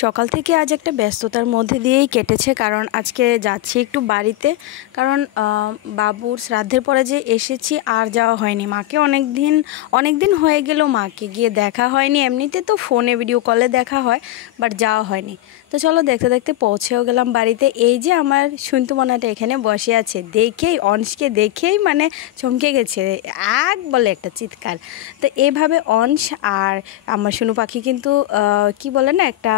সকাল থেকে আজ একটা ব্যস্ততার মধ্যে দিয়েই কেটেছে, কারণ আজকে যাচ্ছি একটু বাড়িতে। কারণ বাবুর শ্রাদ্ধের পরে যে এসেছি আর যাওয়া হয়নি। মাকে অনেক দিন হয়ে গেল, মাকে গিয়ে দেখা হয়নি। এমনিতে তো ফোনে ভিডিও কলে দেখা হয়, বাট যাওয়া হয়নি। তো চলো দেখতে দেখতে পৌঁছেও গেলাম বাড়িতে। এই যে আমার সুন্তমনাটা এখানে বসে আছে, দেখেই অংশকে দেখেই মানে চমকে গেছে, এক বলে একটা চিৎকার। তো এইভাবে অংশ আর আমার সোনু পাখি কিন্তু কি বলে না, একটা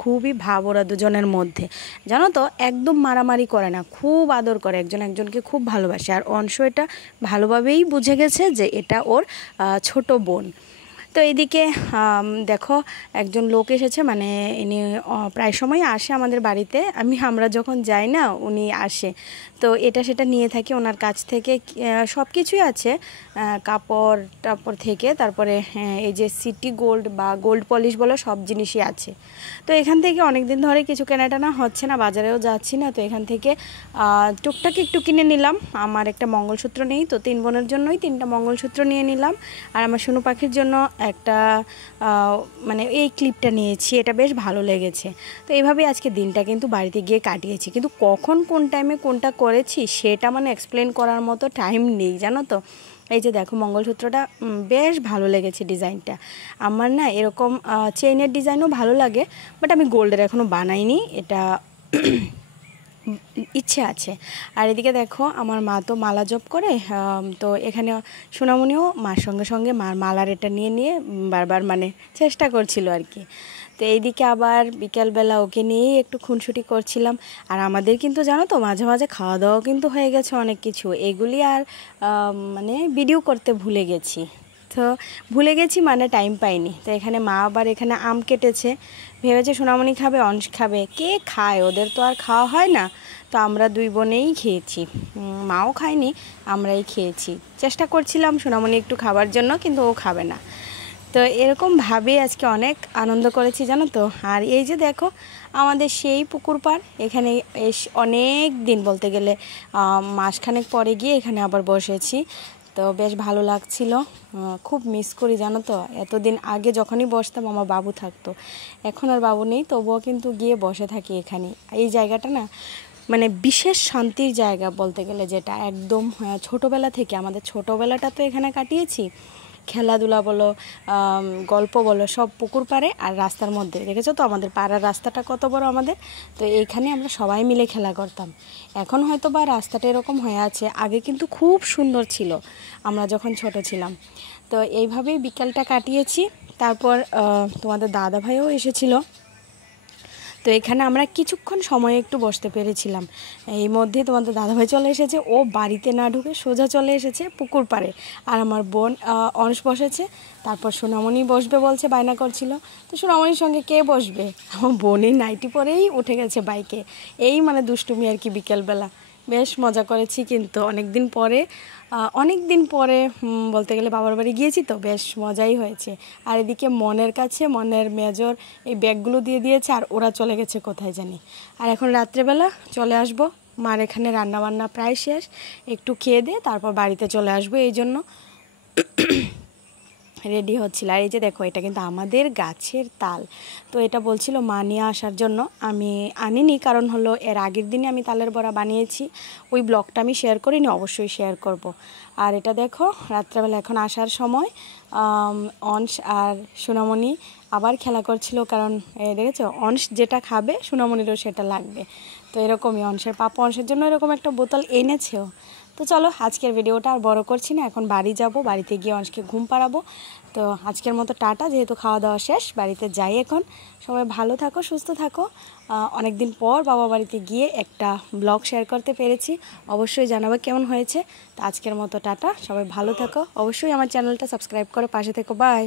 খুবই ভাব ওরা দুজনের মধ্যে, জানো তো। একদম মারামারি করে না, খুব আদর করে, একজন একজনকে খুব ভালোবাসে। আর অংশ এটা ভালোভাবেই বুঝে গেছে যে এটা ওর ছোট বোন। তো এইদিকে দেখো একজন লোক এসেছে, মানে ইনি প্রায় সময় আসে আমাদের বাড়িতে। আমরা যখন যাই না উনি আসে, তো এটা সেটা নিয়ে থাকি ওনার কাছ থেকে। সব কিছুই আছে, কাপড় টাপড় থেকে, তারপরে এই যে সিটি গোল্ড বা গোল্ড পলিশ বলে সব জিনিসই আছে। তো এখান থেকে অনেক দিন ধরে কিছু কেনাটানা হচ্ছে না, বাজারেও যাচ্ছি না, তো এখান থেকে টুকটাক একটু কিনে নিলাম। আমার একটা মঙ্গলসূত্র নেই, তো 3 বোনের জন্যই 3টা মঙ্গলসূত্র নিয়ে নিলাম। আর আমার সোনু পাখির জন্য একটা মানে এই ক্লিপটা নিয়েছি, এটা বেশ ভালো লেগেছে। তো এইভাবেই আজকে দিনটা কিন্তু বাড়িতে গিয়ে কাটিয়েছি, কিন্তু কখন কোন টাইমে কোনটা করেছি সেটা মানে এক্সপ্লেন করার মতো টাইম নেই, জানো তো। এই যে দেখো মঙ্গলসূত্রটা বেশ ভালো লেগেছে ডিজাইনটা। আমার না এরকম চেইনের ডিজাইনও ভালো লাগে, বাট আমি গোল্ডের এখনও বানাইনি, এটা ইচ্ছে আছে। আর এদিকে দেখো আমার মা তো মালা জপ করে, তো এখানে সোনামণিও মার সঙ্গে সঙ্গে মার মালার এটা নিয়ে বারবার মানে চেষ্টা করছিল আর কি। তো এইদিকে আবার বিকেলবেলা ওকে নিয়েই একটু খুনসুটি করছিলাম। আর আমাদের কিন্তু জানো তো মাঝে মাঝে খাওয়া দাওয়াও কিন্তু হয়ে গেছে অনেক কিছু, এগুলি আর মানে ভিডিও করতে ভুলে গেছি। তো ভুলে গেছি মানে টাইম পাইনি। তো এখানে মা আবার এখানে আম কেটেছে, ভেবেছে সোনামণি খাবে, অংশ খাবে, কে খায়, ওদের তো আর খাওয়া হয় না। তো আমরা 2 বোনেই খেয়েছি, মাও খায়নি, আমরাই খেয়েছি। চেষ্টা করছিলাম সোনামণি একটু খাবার জন্য, কিন্তু ও খাবে না। তো এরকমভাবেই আজকে অনেক আনন্দ করেছি, জানো তো। আর এই যে দেখো আমাদের সেই পুকুর পাড়, এখানে অনেক দিন বলতে গেলে মাসখানেক পরে গিয়ে এখানে আবার বসেছি। তো বেশ ভালো লাগছিল, খুব মিস করি, জানো তো। এতদিন আগে যখনই বসতাম আমার বাবু থাকতো, এখন আর বাবু নেই, তবুও কিন্তু গিয়ে বসে থাকি এখানে। এই জায়গাটা না মানে বিশেষ শান্তির জায়গা বলতে গেলে, যেটা একদম ছোটোবেলা থেকে, আমাদের ছোটোবেলাটা তো এখানে কাটিয়েছি। খেলাধুলা বলো, গল্প বলো, সব পুকুর পাড়ে আর রাস্তার মধ্যে। দেখেছো তো আমাদের পাড়ার রাস্তাটা কত বড় আমাদের, তো এইখানে আমরা সবাই মিলে খেলা করতাম। এখন হয়তো বা রাস্তাটা এরকম হয়ে আছে, আগে কিন্তু খুব সুন্দর ছিল আমরা যখন ছোট ছিলাম। তো এইভাবেই বিকালটা কাটিয়েছি। তারপর তোমাদের দাদা ভাইও এসেছিলো, তো এখানে আমরা কিছুক্ষণ সময় একটু বসতে পেরেছিলাম। এই মধ্যে তোমাদের দাদাভাই চলে এসেছে, ও বাড়িতে না ঢুকে সোজা চলে এসেছে পুকুর পাড়ে। আর আমার বোন অংশ বসেছে, তারপর সোনামণি বসবে বলছে, বায়না করছিল। তো সোনামণির সঙ্গে কে বসবে, আমার বোনই নাইটি পরেই উঠে গেছে বাইকে। এই মানে দুষ্টুমি আর কি বিকেলবেলা। বেশ মজা করেছি, কিন্তু অনেক দিন পরে বলতে গেলে বাবার বাড়ি গিয়েছি, তো বেশ মজাই হয়েছে। আর এদিকে মনের মেজর এই ব্যাগগুলো দিয়ে দিয়েছে, আর ওরা চলে গেছে কোথায় জানি। আর এখন রাত্রেবেলা চলে আসব, মার এখানে রান্নাবান্না প্রায় শেষ, একটু খেয়ে দিয়ে তারপর বাড়িতে চলে আসবো, এই জন্য রেডি হচ্ছিল। আর এই যে দেখো এটা কিন্তু আমাদের গাছের তাল, তো এটা বলছিল মা নিয়ে আসার জন্য, আমি আনিনি, কারণ হলো এর আগের দিনে আমি তালের বড়া বানিয়েছি, ওই ব্লগটা আমি শেয়ার করিনি, অবশ্যই শেয়ার করব। আর এটা দেখো রাত্রেবেলা এখন আসার সময় অংশ আর সোনামণি আবার খেলা করছিল, কারণ দেখেছো অংশ যেটা খাবে সোনামণিরও সেটা লাগবে। তো এরকমই অংশের পাপা অংশের জন্য এরকম একটা বোতল এনেছেও। তো চলো আজকের ভিডিওটা আর বড় করছি না, এখন বাড়ি যাব, বাড়িতে গিয়ে অংশকে ঘুম পাড়াবো। তো আজকের মতো টাটা, যেহেতু খাওয়া দাওয়া শেষ, বাড়িতে যাই এখন। সবাই ভালো থাকো, সুস্থ থাকো। অনেক দিন পর বাবা বাড়িতে গিয়ে একটা ব্লগ শেয়ার করতে পেরেছি, অবশ্যই জানাবে কেমন হয়েছে। তো আজকের মতো টাটা, সবাই ভালো থাকো, অবশ্যই আমার চ্যানেলটা সাবস্ক্রাইব করে পাশে থেকো, বাই।